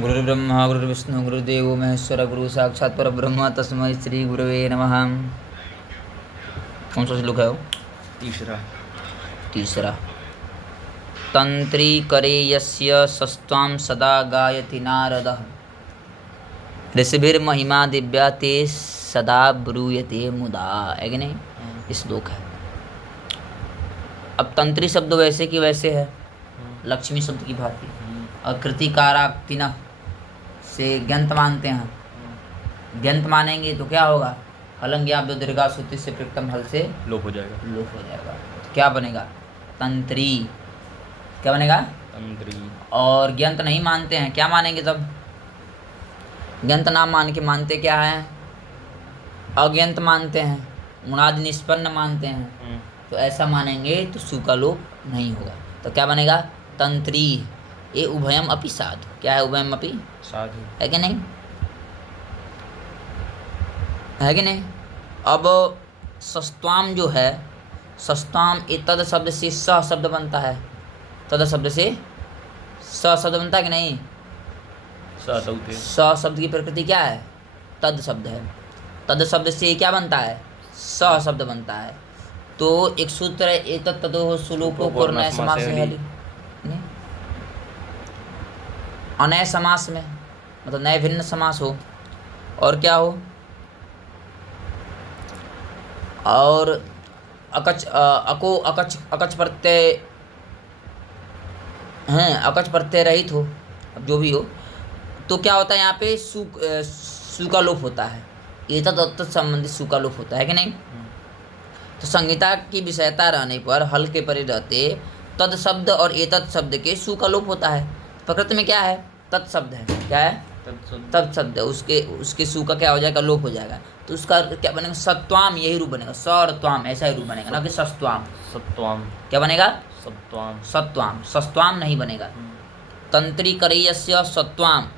गुरुर्ब्रह्मा गुरुर्विष्णु गुरुदेवो महेश्वर गुरु साक्षात् परब्रह्म तस्मै श्री गुरवे नमः। कौन सा श्लोक है वो? तीसरा। तंत्री करे यस्य सस्त्वां सदा गायति नारदः ऋषिभिर्महिमा दिव्या ते सदा ब्रूयते मुदा। है कि नहीं? श्लोक है। अब तंत्री शब्द वैसे की वैसे है, लक्ष्मी शब्द की भांति, और कृतिकाराक्तिना से ग्यंत मानते हैं। ग्यंत मानेंगे तो क्या होगा? हलंग्याभ्यो दीर्घा सूत्र से प्रथम हल से लोप हो जाएगा। तो क्या बनेगा? तंत्री। क्या बनेगा? तंत्री। और ग्यंत नहीं मानते हैं, क्या मानेंगे तब? ग्यंत नाम मान के मानते क्या है? अग्यंत मानते हैं, मुनादि निष्पन्न मानते हैं। तो ऐसा मानेंगे तो सु का लोप नहीं होगा। तो क्या बनेगा? तंत्री। ये उभयम अपि साधु। क्या है? उभयम अपि साधु। है कि नहीं? है कि नहीं? अब सस्त्वाम जो है, सस्त्वाम ये तद शब्द से स शब्द बनता है। तद शब्द से स शब्द बनता है कि नहीं? स शब्द की प्रकृति क्या है? तद शब्द है। तद शब्द से क्या बनता है? स शब्द बनता है। तो एक सूत्र है, एतत् तदोः सुलोको को नए समास है। अनय समास में मतलब नए भिन्न समास हो और क्या हो, और अकच अको अकच अकच प्रत्यय हैं, अकच प्रत्यय रहित हो, अब जो भी हो, तो क्या होता है यहाँ पे? सु का लोप होता है। एतत् संबंधित सु का लोप होता है कि नहीं? तो संहिता की विषयता रहने पर हल के परे रहते तद शब्द और एतत् शब्द के सु का लोप होता है। प्रकृति में क्या है? तत् शब्द है। क्या है? तत् शब्द है। उसके सु का क्या हो जाएगा? लोप हो जाएगा। तो उसका क्या बनेगा? सत्वाम। यही रूप बनेगा। स और त्वाम ऐसा ही रूप बनेगा, ना कि सस्त्वाम। सत्वाम। क्या बनेगा? सत्वाम। सत्वाम। सस्त्वाम नहीं बनेगा। तंत्री करेयस्य सत्वाम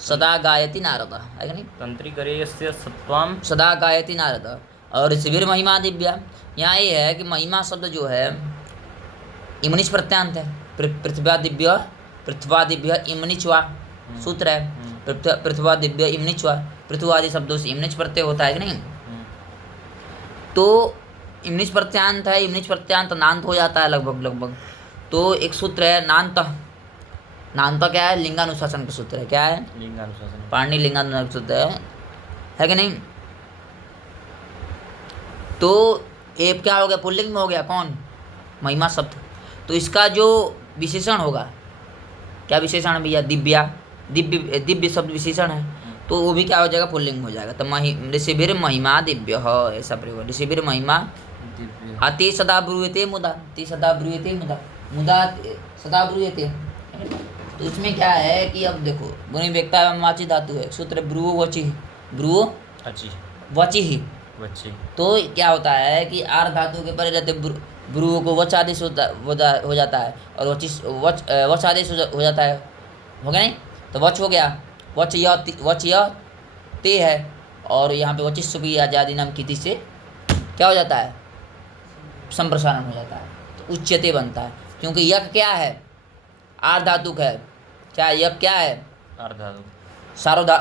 सदा गायति नारद। है कि नहीं? तंत्री करेयस्य सत्वाम सदा गायति नारद। और शिविर महिमा दिव्या, यहाँ ये है कि महिमा शब्द जो है इमनिच प्रत्यांत है। पृथ्वा दिव्य इमनिचवा सूत्र है। पृथ्वा दिव्य इमनिचवा, पृथ्वी आदि शब्दों से इमनिच प्रत्यय होता है कि नहीं? तो इमनिच प्रत्यांत है। इमनिच प्रत्यांत नान्त हो जाता है लगभग। तो एक सूत्र है नान्त। नान्त क्या है? लिंगानुशासन का सूत्र है। क्या है? लिंगानुशासन। पाणिनि लिंगानुशासन सूत्र है कि नहीं? तो ये क्या हो गया? पुल्लिंग में हो गया। कौन? महिमा शब्द। तो इसका जो विशेषण होगा, क्या विशेषण है भैया? दिव्या। दिव्य शब्द विशेषण है, तो वो भी क्या हो जाएगा? पुल्लिंग हो जाएगा। तो ऋषिभिर महिमा दिव्य ऐसा प्रयोग। ऋषिभिर महिमा अति सदा ब्रूयते मुदा। ति सदा ब्रूयते मुदा। मुदा सदा ब्रूयते। तो इसमें क्या है कि अब देखो, गुणी व्यक्ता एवं वाची धातु है। सूत्र ब्रुवो वचि। ब्रुवो वचि ही। तो क्या होता है कि आर धातु के परे रहते ब्रुवो को वच आदेश हो जाता है, और वच आदेश हो जाता है। हो गया नहीं? तो वच हो गया। वच य ते है, और यहाँ पे वचिस्व की आजादी नाम की से क्या हो जाता है? संप्रसारण हो जाता है। तो उच्यते बनता है, क्योंकि यक क्या है? आर धातु है। क्या यक क्या है? आर धातु। सार्वधा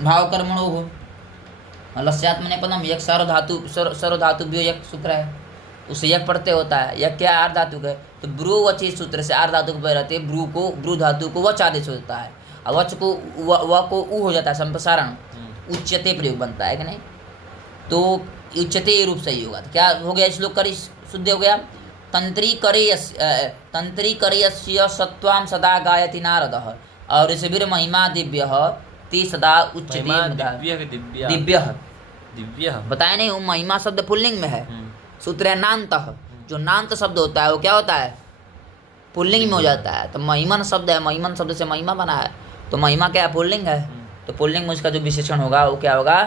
भाव कर्मणो हो लस्यात्मने पदम यक सर्वधातुभ्यो यक सूत्र है, उससे यक प्रत्यय होता है। यक क्या? आर धातु है। तो ब्रू वचि सूत्र से आर धातु के रहते ब्रू धातु को वच आदेश होता है, और वच को व को उ हो जाता है, संप्रसारण। उच्यते प्रयोग बनता है कि नहीं? तो उच्यते रूप सही होगा। तो क्या हो गया? श्लोक करी शुद्ध हो गया। तंत्री करेयस्य सत्वाम सदा गायति नारदः और ऋषिभिर महिमा दिव्य ते सदा उच्यते। दिव्य बताया नहीं? वो महिमा शब्द पुल्लिंग में है। सूत्र है नान्त। जो नान्त शब्द होता है वो क्या होता है? पुल्लिंग में हो जाता है। तो महिमन शब्द है, महिमन शब्द से महिमा बना है। तो महिमा क्या है? पुल्लिंग है। तो पुल्लिंग में उसका जो विशेषण होगा वो क्या होगा?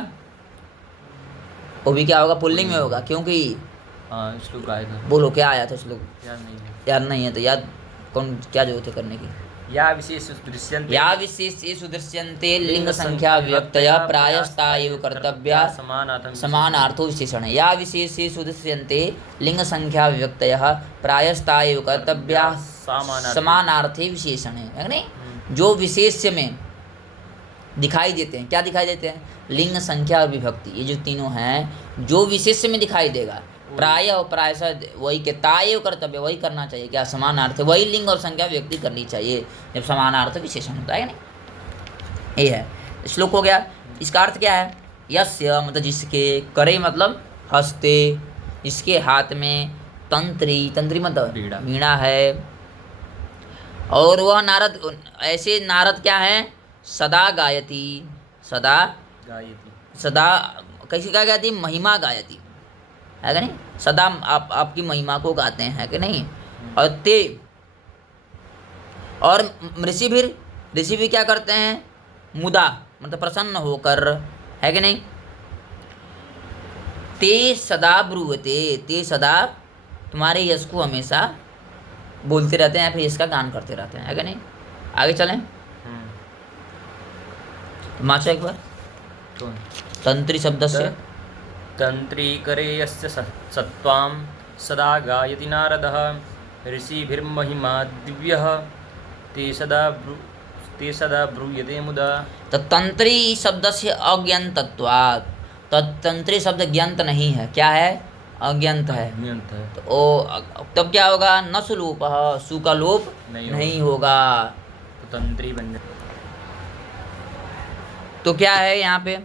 वो भी क्या होगा? पुल्लिंग में होगा। क्योंकि श्लोक आया था। बोलो क्या आया था श्लोक? याद नहीं है। याद नहीं है तो याद कौन क्या जरूरत है करने की? या विशेष दृश्यन्ते या विशेषेषु दृश्यन्ते लिंग संख्या व्यक्तयः प्रायस्ता एव कर्तव्या समानार्थं समानार्थो विशेषण है। या विशेषेषु दृश्यन्ते लिंग संख्या व्यक्तयः प्रायस्ता एव कर्तव्या समानार्थी विशेषण है नहीं? जो विशेष्य में दिखाई देते हैं, क्या दिखाई देते हैं? लिंग संख्या और विभक्ति, ये जो तीनों हैं जो विशेष्य में दिखाई देगा, प्राय और प्रायशः वही के ताएव कर्तव्य, वही करना चाहिए। क्या? समानार्थ, वही लिंग और संख्या व्यक्ति करनी चाहिए जब समानार्थ विशेषण होता है नहीं? ये है श्लोक हो गया। इसका अर्थ क्या है? यस्य मतलब जिसके, करे मतलब हस्ते, इसके हाथ में, तंत्री, तंत्री मतलब वीणा है, और वह नारद, ऐसे नारद क्या है? सदा गायती, सदा गायति सदा कैसे क्या गाती? महिमा गायती, है कि नहीं? सदा आपकी महिमा को गाते हैं, है कि नहीं? और ते, और ऋषि भी क्या करते हैं? मुदा मतलब प्रसन्न होकर, है कि नहीं? ते सदा ब्रुवते, ते सदा तुम्हारे यश को हमेशा बोलते रहते हैं, फिर इसका गान करते रहते हैं, है कि नहीं? आगे चलें, माचो एक बार। कौन? तंत्री शब्द से तंत्री करे यस्य सत्वां सदा गायति नारदः ऋषिभिर्महिमा दिव्यः ते सदा ब्रूयते मुदा। तो तंत्री शब्द से अज्ञातत्वात्, तो तंत्री शब्द ज्ञात नहीं है, क्या है? अज्ञात है। तो तब क्या होगा? न सुलोप, सु का लोप नहीं होगा। तो तंत्री बन, तो क्या है यहाँ पे?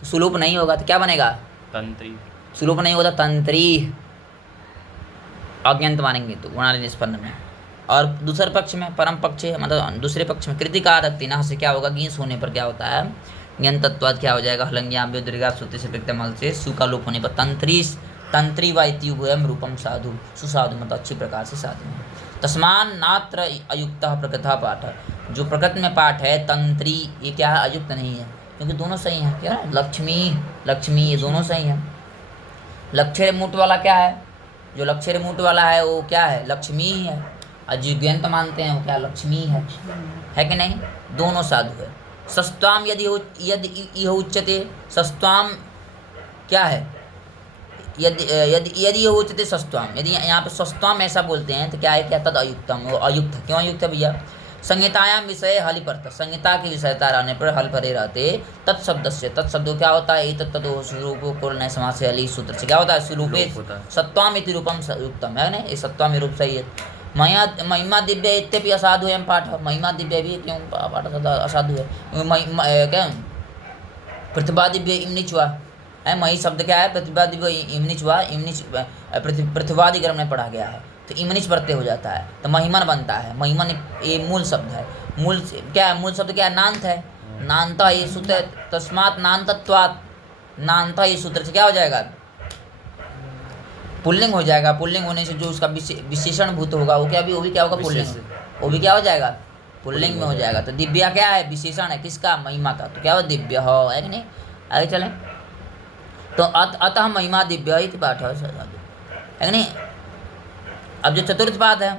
तो सुलोप नहीं होगा तो क्या बनेगा? तंत्री। सुलोप नहीं होगा तंत्री, अज्ञात मानेंगे तो गुणाले निष्पन्न में। और दूसरे पक्ष में, परम पक्ष मतलब दूसरे पक्ष में कृतिकार तिना से क्या होगा? गीस होने पर क्या होता है? ज्ञान तत्वाद क्या हो जाएगा? हलंग्याम दीर्घा सूत्र से प्रत्यमल से सु का लोप होने पर तंत्री व इत्युभयम रूपम साधु, सुसाधु मतलब अच्छी प्रकार से साधु है। तस्मान नात्र अयुक्त प्रकृता पाठ, जो प्रकृत में पाठ है तंत्री, ये क्या है? अयुक्त नहीं है, क्योंकि दोनों सही हैं। क्या? लक्ष्मी ये दोनों सही हैं। लक्षर मूट वाला क्या है? जो लक्षर मूट वाला है वो क्या है? लक्ष्मी ही है। और जो ग्यंत मानते हैं वो क्या? लक्ष्मी है कि नहीं? दोनों साधु है। सस्त्वाम यदि यह उच्यते, सस्त्वाम क्या है? यदि यह उच्यते सस्त्वाम, यदि यहाँ पे सस्त्वाम ऐसा बोलते हैं तो क्या है? क्या? तद अयुक्तम, वो अयुक्त है। क्यों अयुक्त है भैया? संहितायाम विषय हलिपर्थ, संहिता की विषयता रहने पर हल परे रहते। तत्शब्द से, तत्शब्द क्या होता है? तत्तो स्वरूप पूर्ण समास से हली सूत्र से क्या होता है? स्वरूपे सत्वाम इति रूपम युक्तम, है ना? ये सत्वाम रूप सही है। महिमा दिव्य इत्यपि असाधु एवं पाठ, महिमा दिव्य भी क्यों पाठ असाधु है? क्या? प्रतिभा दिव्य इमनिचुआ है। मही शब्द क्या है? प्रतिभा दिव्य इमनिचुआ, इमनिच प्रतिभादिगर्भ में पढ़ा गया है तो इमनिच प्रत्यय हो जाता है तो महिमन बनता है। महिमन ये मूल शब्द है। मूल क्या है? मूल शब्द क्या है? नान्त है। नान्ता ये सूत्र, तस्मात् नान्तत्वात्, नान्ता ये सूत्र से क्या हो जाएगा? पुल्लिंग हो जाएगा। पुल्लिंग होने से जो उसका विशेषण भूत होगा वो क्या भी, वो भी क्या होगा? पुल्लिंग, वो भी क्या हो जाएगा? पुल्लिंग में हो जाएगा। तो दिव्या क्या है? विशेषण है किसका? महिमा का, तो क्या हो? दिव्य हो, है कि नहीं? आगे चलें तो अतः महिमा दिव्य इति पाठ है कि नहीं? अब जो चतुर्थ पाद है,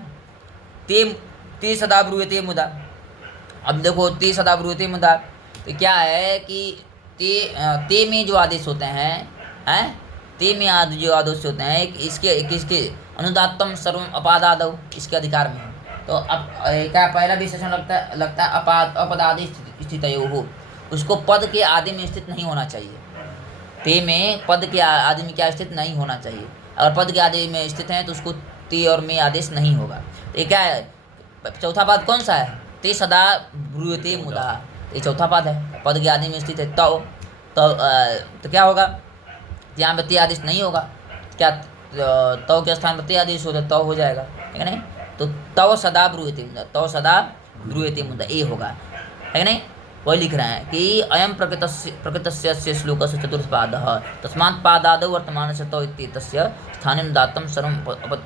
ते सदा ब्रूयते मुदा। अब देखो ते सदा ब्रूयते मुदा, तो क्या है कि ते में जो आदेश होते हैं, ते में आदि जो आदेश होते हैं इसके किसके? अनुदात्तम सर्वम अपादादौ, इसके अधिकार में है। तो अब क्या पहला विशेषण लगता है अपदादि स्थित हो, उसको पद के आदि में स्थित नहीं होना चाहिए। ते में पद के आदि में क्या स्थित नहीं होना चाहिए। अगर पद के आदि में स्थित है तो उसको ते और में आदेश नहीं होगा। तो ये क्या है? चौथा पाद कौन सा है? ते सदा ब्रूयते मुदा, ये चौथा पाद है, पद के आदि में स्थित है। तो क्या होगा? यहाँ पे ते आदेश नहीं होगा। क्या तव के स्थान पर ते आदेश होता तव हो जाएगा, है कि नहीं? तो तव सदा ब्रूयते मुदा, तव सदा ब्रूयते मुदा ये होगा, है कि नहीं? वही लिख रहे हैं कि अयम प्रकृतस्य श्लोकस्य चतुर्थपादः तस्मात् पादादौ वर्तमानस्य तौ इत्येतस्य स्थानेन दातम सर्वं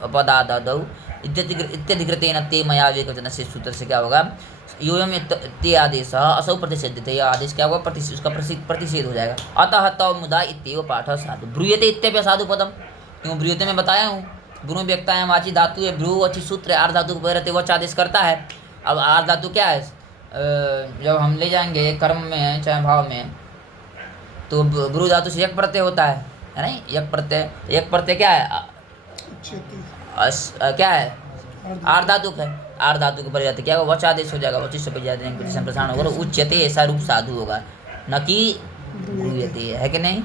अपदादादौ इत्यधिकृतेन ते मया विवेकवचनस्य सूत्र से क्या होगा? योयम ते आदेश असौ प्रतिषेध्यते, यह आदेश क्या होगा? उसका प्रतिषेध हो जाएगा। अतः तव मुदा इत्येव पाठ साधु ब्रूयते इत्यपि साधु पदम, क्यों ब्रूयते में बताया हूँ ब्रू व्यक्ता है वाची धातु है, भ्रू अच्छी सूत्र है, आर्ध धातु को रहते वच आदेश करता है। अब आर्ध धातु क्या है, जब हम ले जाएंगे कर्म में चाहे भाव में, तो ब्रू धातु से एक प्रत्यय होता है नहीं, एक प्रत्यय क्या है, क्या है, आर्ध धातु है। आर्ध धातु के परिजाति क्या होगा, वच आदेश हो जाएगा, वचिष्ठ परिजाति संप्रसारण होगा, उच्यते ऐसा रूप साधु होगा, न कि ब्रूयते, है कि नहीं।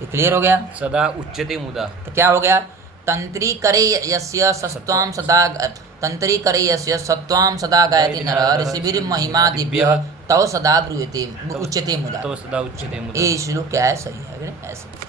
ये क्लियर हो गया। सदा उच्यते मुदा, तो क्या हो गया, तंत्री करे यस्य सत्वाम सदा, तंत्री करे यस्य सत्वाम सदा गायति नरः ऋषिभिर महिमा दिव्य तव सदा ब्रूयते उच्यते मुदा, तो सदा उच्यते मुदा। ये श्लोक क्या है, सही है कि नहीं, ऐसे